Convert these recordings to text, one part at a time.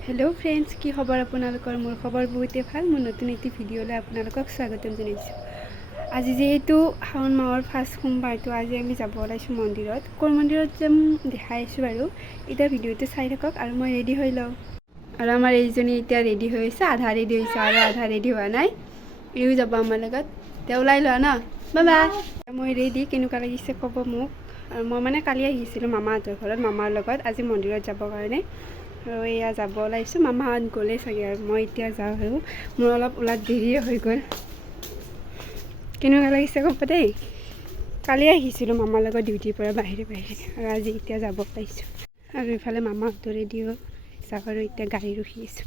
hello friends की खबर आपनलोकर मोर खबर बहुते ভাল मोर नतुन एटी भिडिओले आपनलोকক स्वागतम जनाइছো आज जेहेतु शाओन माहर फार्स्ट सोमबार तो आज आमी যাব ওলাইছো মন্দিৰত কোন মন্দিৰত যাম দেখাই আছো বাৰু এটা ভিডিওতে চাই থাকক আৰু মই ৰেডি হৈ লও আৰু আমাৰ এইজনী এতিয়া ৰেডি হৈছে আধা ৰেডি হৈছে আৰু আধা ৰেডি হোৱা নাই ইউ যাব আমাৰ লগত তে ওলাই লোৱা না বাই বাই মই ৰেডি কেনেকুৱা লাগিছে ক'ব মোক আৰু মই মানে কালি আহিছিলো মামাহঁতৰ ঘৰত মামাৰ লগত আজি মন্দিৰত যাব কাৰণে আৰু এয়া যাব ওলাইছো মামাহঁত গ'লে চাগে আৰু মই এতিয়া যাওঁ আৰু মোৰ অলপ ওলাত দেৰি হৈ গ'ল কেনেকুৱা লাগিছে ক'ব দেই কালি আহিছিলো মামাৰ লগত ডিউটিৰ পৰা বাহিৰে আৰু আজি এতিয়া যাব পাইছো আৰু ইফালে মামাহঁত ৰেডি হৈ যাওঁ আৰু এতিয়া গাড়ী ৰখি আছো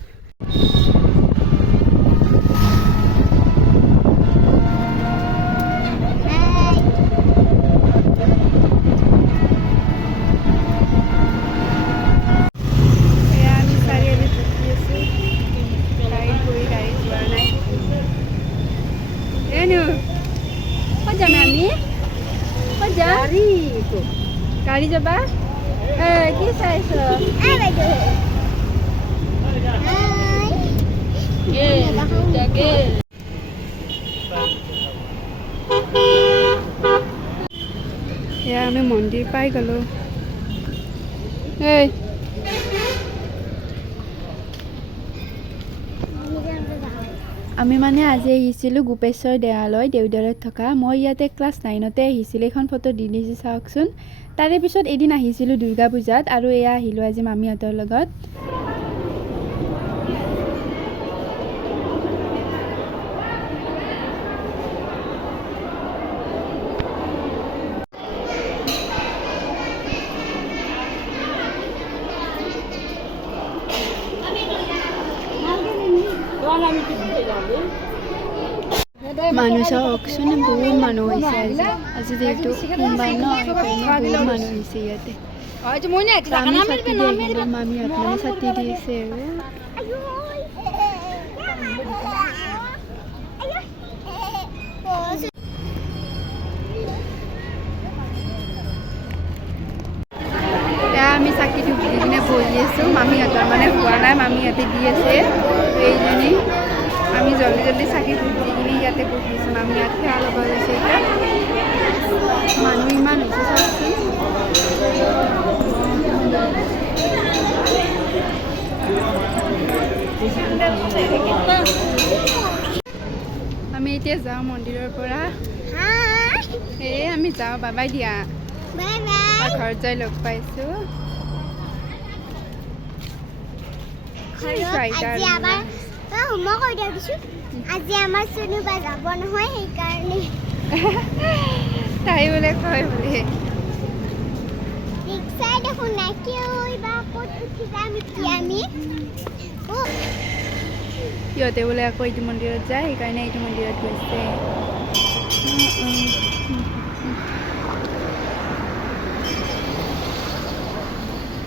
गाड़ी जाबा কি চাইছো আমি মন্দিৰ পাই গলো আমি মানে আজি আহিছিলো গোপেশ্বৰ দেৱালয় দেউদাৰত থকা মই ইয়াতে ক্লাছ 9তে আহিছিলো এখন ফটো দি দিছি চাওকচোন তাৰে পিছত এদিন আহিছিলো দুৰ্গা পূজাত আৰু এয়া আহিলো আজি মামিহঁতৰ লগত মানুহ চাওকচোন বহুত মানুহ হৈছে আজি যিহেতু সোমবাৰ ন বহুত মানুহ হৈছে ইয়াতে মামিহঁত মানে ছাতি দিছে আৰু আমি চাকিটো দি কিনে বহি আছো মামিহঁতৰ মানে হোৱা নাই মামিহঁতে দি আছে এইজনী আমি জলদি জলদি চাকি দি কিনে ইয়াতে বহি আছো মামিহঁত খেয়া ল'ব গৈছে এতিয়া মানুহ ইমান হৈছে চাওকচোন আমি এতিয়া যাওঁ মন্দিৰৰ পৰা আমি যাওঁ বাবাই দিয়া ঘৰত যাই লগ পাইছো আজি আমাৰ চনু বা যাব নহয় সেইকাৰণে তাই বোলে কয় বোলে ৰিক্সাই দেখোন নাকিও বা ক'ত উঠি যাম এতিয়া আমি সিহঁতে বোলে আকৌ এইটো মন্দিৰত যায় সেইকাৰণে এইটো মন্দিৰত গৈছে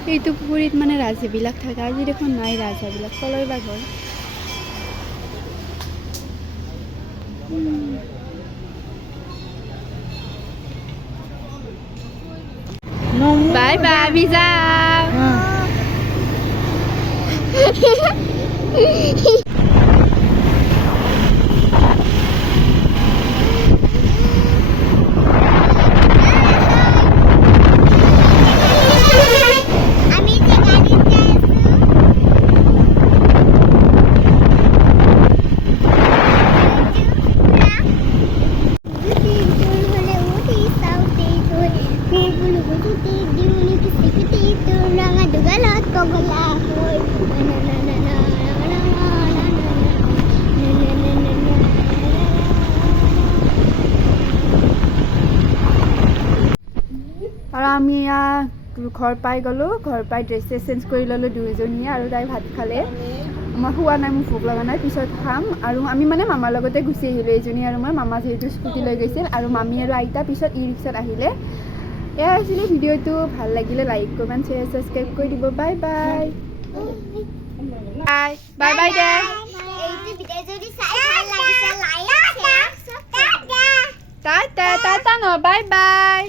এইটো পুখুৰীত মানে ৰাজহাঁহবিলাক থাকে আজি দেখোন নাই ৰাজহাঁহবিলাক কলৈ বা গ'ল বাই বাই আমি যাওঁ আৰু আমি ঘৰ পাই গ'লো ঘৰ পাই ড্ৰেছ চেঞ্জ কৰি ল'লোঁ দুইজনীয়ে আৰু তাই ভাত খালে আমাৰ খোৱা নাই মোক ভোক লগা নাই পিছত খাম আৰু আমি মানে মামাৰ লগতে গুচি আহিলোঁ এইজনী আৰু মই মামা যিহেতু স্কুটি লৈ গৈছিল আৰু মামী আৰু আইতা পিছত ই ৰিক্সাত আহিলে এয়া আছিলে ভিডিঅ'টো ভাল লাগিলে লাইক কমেণ্ট শ্বেয়াৰ ছাবস্ক্ৰাইব কৰি দিব বাই বাই বাই বাই দে এইটো ভিডিঅ' যদি চাই ভাল লাগিছে লাইক শেয়াৰ টাটা টাটা ন বাই বাই